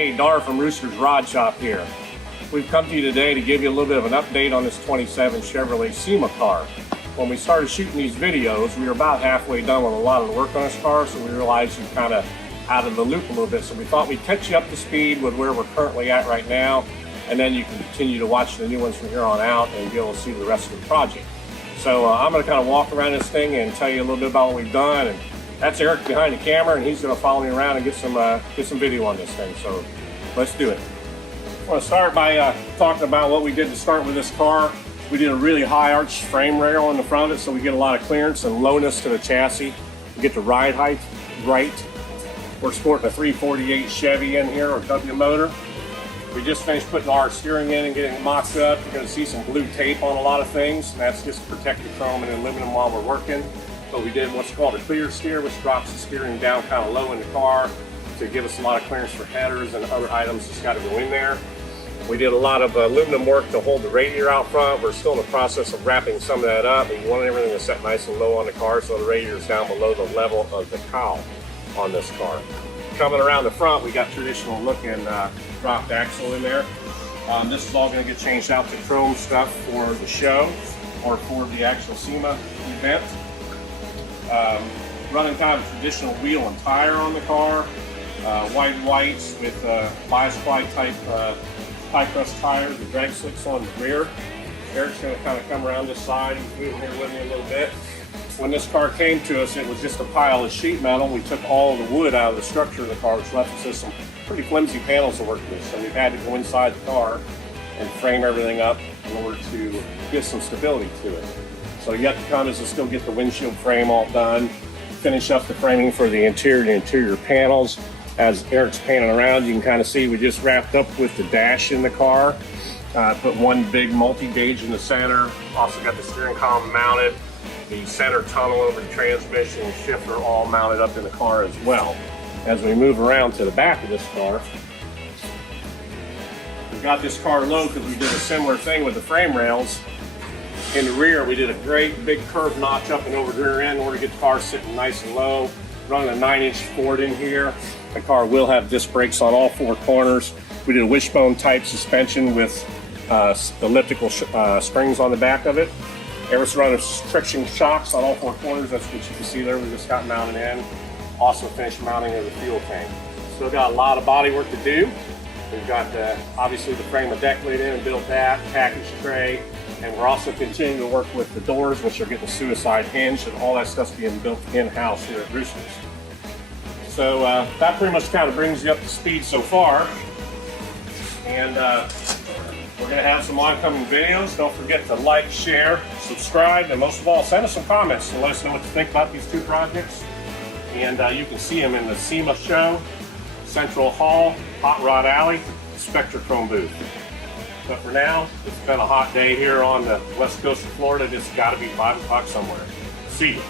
Hey, Dar from Rooster's Rod Shop here. We've come to you today to give you a little bit of an update on this 27 Chevrolet SEMA car. When we started shooting these videos, we were about halfway done with a lot of the work on this car, so we realized you're kind of out of the loop a little bit. So we thought we'd catch you up to speed with where we're currently at right now, and then you can continue to watch the new ones from here on out and be able to see the rest of the project. So I'm going to kind of walk around this thing and tell you a little bit about what we've done. And that's Eric behind the camera, and he's going to follow me around and get some video on this thing. So let's do it. I want to start by talking about what we did to start with this car. We did a really high arch frame rail in the front of it, so we get a lot of clearance and lowness to the chassis. We get the ride height right. We're sporting a 348 Chevy in here, or W motor. We just finished putting our steering in and getting it mocked up. You're going to see some blue tape on a lot of things. That's just to protect the chrome and aluminum while we're working. But we did what's called a clear steer, which drops the steering down kind of low in the car to give us a lot of clearance for headers and other items that's got to go in there. We did a lot of aluminum work to hold the radiator out front. We're still in the process of wrapping some of that up. We wanted everything to set nice and low on the car so the radiator is down below the level of the cowl on this car. Coming around the front, we got traditional looking dropped axle in there. This is all going to get changed out to chrome stuff for the show or for the actual SEMA event. Running kind of traditional wheel and tire on the car. White whites with bias ply type high crust tires with drag slicks on the rear. Eric's going to kind of come around this side. He's moving here with me a little bit. When this car came to us, it was just a pile of sheet metal. We took all the wood out of the structure of the car, which left us with some pretty flimsy panels to work with. So we've had to go inside the car and frame everything up in order to give some stability to it. So yet to come is to still get the windshield frame all done, finish up the framing for the interior panels. As Eric's panning around, you can kind of see we just wrapped up with the dash in the car. Put one big multi-gauge in the center. Also got the steering column mounted. The center tunnel over the transmission and shifter all mounted up in the car as well. As we move around to the back of this car, we got this car low because we did a similar thing with the frame rails. In the rear, we did a great big curved notch up and over the rear end in order to get the car sitting nice and low. Running a 9-inch Ford in here. The car will have disc brakes on all four corners. We did a wishbone type suspension with elliptical springs on the back of it. Everest runner friction shocks on all four corners. That's what you can see there. We just got mounted in. Also finished mounting of the fuel tank. Still got a lot of body work to do. We've got obviously the frame of deck laid in and built that, package tray, and we're also continuing to work with the doors, which are getting suicide hinged, and all that stuff's being built in-house here at Roosters. So that pretty much kind of brings you up to speed so far. And we're going to have some oncoming videos. Don't forget to like, share, subscribe, and most of all, send us some comments to let us know what you think about these two projects. And you can see them in the SEMA show, Central Hall, Hot Rod Alley, Spectra Chrome booth. But for now, it's been a hot day here on the west coast of Florida. It's got to be 5 o'clock somewhere. See you.